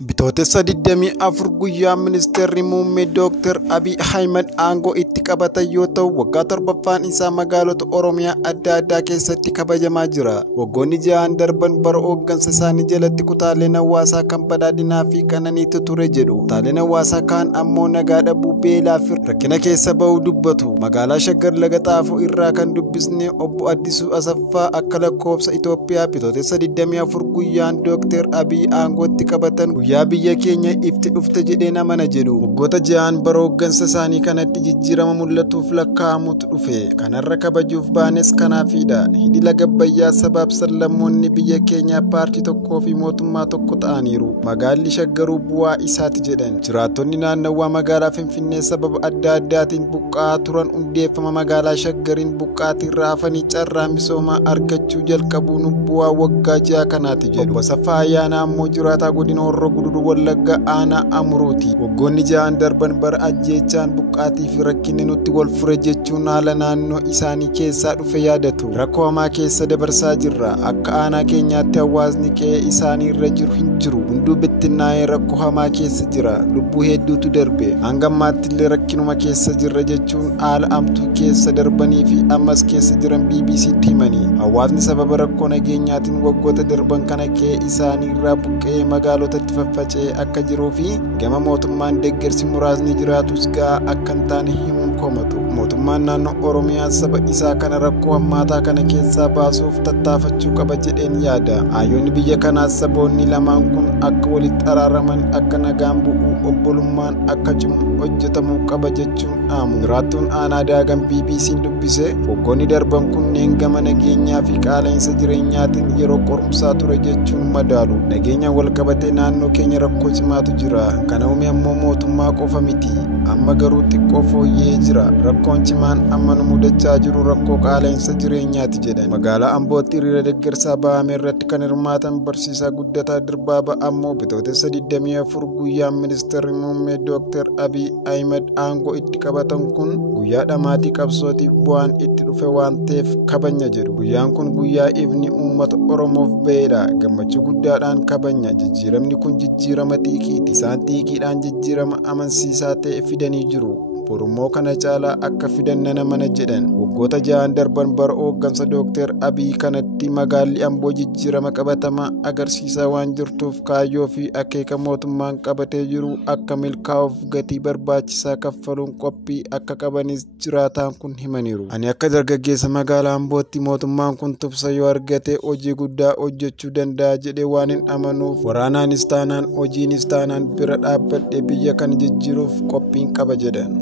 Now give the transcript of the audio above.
Bitootessa 24 guyyaa ministeerri muummee Dr. Abiy Ahmed aangoo itti qabatan yoo ta'u waggaa torbaffaan isaa magaalota Oromiyaa adda addaa keessatti kabajamaa jira. Waggoonni 6 darban bara hooggansa isaanii jalatti kutaaleen hawaasaa kan badhaadhinaa fi qananiitu ture jedhu. Kutaaleen hawaasaa kaan ammoo nagaa dhabuu, beelaa fi rakkina keessa bahuu dubbatu. Magaalaa Shaggar Laga Xaafoo irraa kan dubbisne obbo Addisuu Asaffaa akka lakkoofsa Itoophiyaa bitootessa 24 guyyaan Dr. Abiy aangoo itti qabatan guyyaa biyya keenya ifti dhufte jedhee namana jedhu. Waggoota 6 bara hooggansa isaanii kanatti jijjiirama mul'atuuf lakkaa'amutu dhufe. Kanarra kabajuuf baanes kanaafidha. Hidhi Laga Abbayyaa sabaaf sablammoonni biyya keenyaa paartii tokkoo fi mootummaa tokko ta'aniiru. Magaalli Shaggaruu bu'aa isaati jedhan. Jiraattonni naannawaa magaalaa Finfinnee sababa adda addaatiin buqqa'aa turan hundeeffama magaalaa Shaggariin buqqaatiin raafanii carraa misoomaa argachuu jalqabuun bu'aa waggaa 6 kanaati jedhu. Asaffaa Ayyaanaa ammoo jiraataa godina Horroo Guduruu Wallagga aanaa Amuruuti. Waggoonni 6 darban bara ajjeechaan buqqaatii fi rakkinni nutti wal fure jechuun haala naannoo isaanii keessaa dhufe yaadatu. Rakkoo hamaa keessa dabarsaa jirra. Akka aanaa keenyaatti hawaasni qe'ee isaanii irra jiru hin jiru. Hunduu bittinnaa'ee rakkoo hamaa keessa jira. Lubbuu hedduutu darbe. Hanga ammaatti illee rakkinuma keessa jirra jechuun haala hamtuu keessa darbanii fi ammas keessa jiran BBC'tti himanii. Hawaasni sababa rakkoo nageenyaatiin waggoota darban kana qe'ee isaanii irraa buqqa'ee magaalotatti faffaca'ee akka jiruu fi gama mootummaan deeggarsi muraasni jiraatus gahaa akka hin taane himuun komatu. Mootummaan naannoo Oromiyaa saba isaa kana rakkoo hammaataa kana keessaa baasuuf tattaafachuu qaba jedheen yaada. Hayyoonni biyya kanaas saboonni lamaan kun akka walitti araaraman, akka nagaan bu'u, obbolummaan akka cimu hojjetamuu qaba jechuun dhaamu. Jiraattuun aanaa Daagan BBC'n dubbise waggoonni darban kunneen gama nageenyaa fi qaala'insa jireenyaatiin yeroo qorumsaa ture jechuun madaalu. Nageenya wal qabatee naannoo keenya rakkoo cimaatu jira. Kana uume ammoo mootummaa qofa miti. Amma garuu xiqqoo fooyyee jira. Rakkoon cimaan amma nu mudachaa jiru rakkoo qaala'insa jireenyaati jedhan. Magaalaa Ambootti hiriira deeggarsaa bahame irratti kan hirmaatan barsiisaa Guddataa Dirbaaba ammoo bitootessa 24 guyyaan ministeerri muummee Dr. Abiy Ahmed aangoo itti qabatan kun guyyaa dhamaatii qabsootiif bu'aan itti dhufe waan ta'eef kabajna jedhu. Guyyaan kun guyyaa ifni uummata Oromoof ba'edha. Gammachuu guddaadhaan kabajna. Jijjiiramni kun jijjiirama xiiqiiti. Isaan xiiqiidhaan jijjiirama amansiisaa ta'e fidanii jiru. Oromoo kana caalaa akka fidan nana mana jedhan. Waggoota 6 darban bara hooggansa Dr. Abiy kanatti magaalli Amboo jijjiirama qabatamaa agarsiisaa waan jirtuuf kaayyoo fi akeeka mootummaan qabatee jiru akka milkaa'uuf gatii barbaachisaa kaffaluun qophii akka qabanis jiraataan kun himaniiru. Ani akka dargaggeessa magaalaa Ambootti mootummaan kun tubsa yoo argate hojii guddaa hojjechuu danda'a jedhee waan hin amanuuf waraanaanis taanaan hojiinis taanaan bira dhaabbadhee biyya kana jijjiiruuf qophiin qaba jedhan.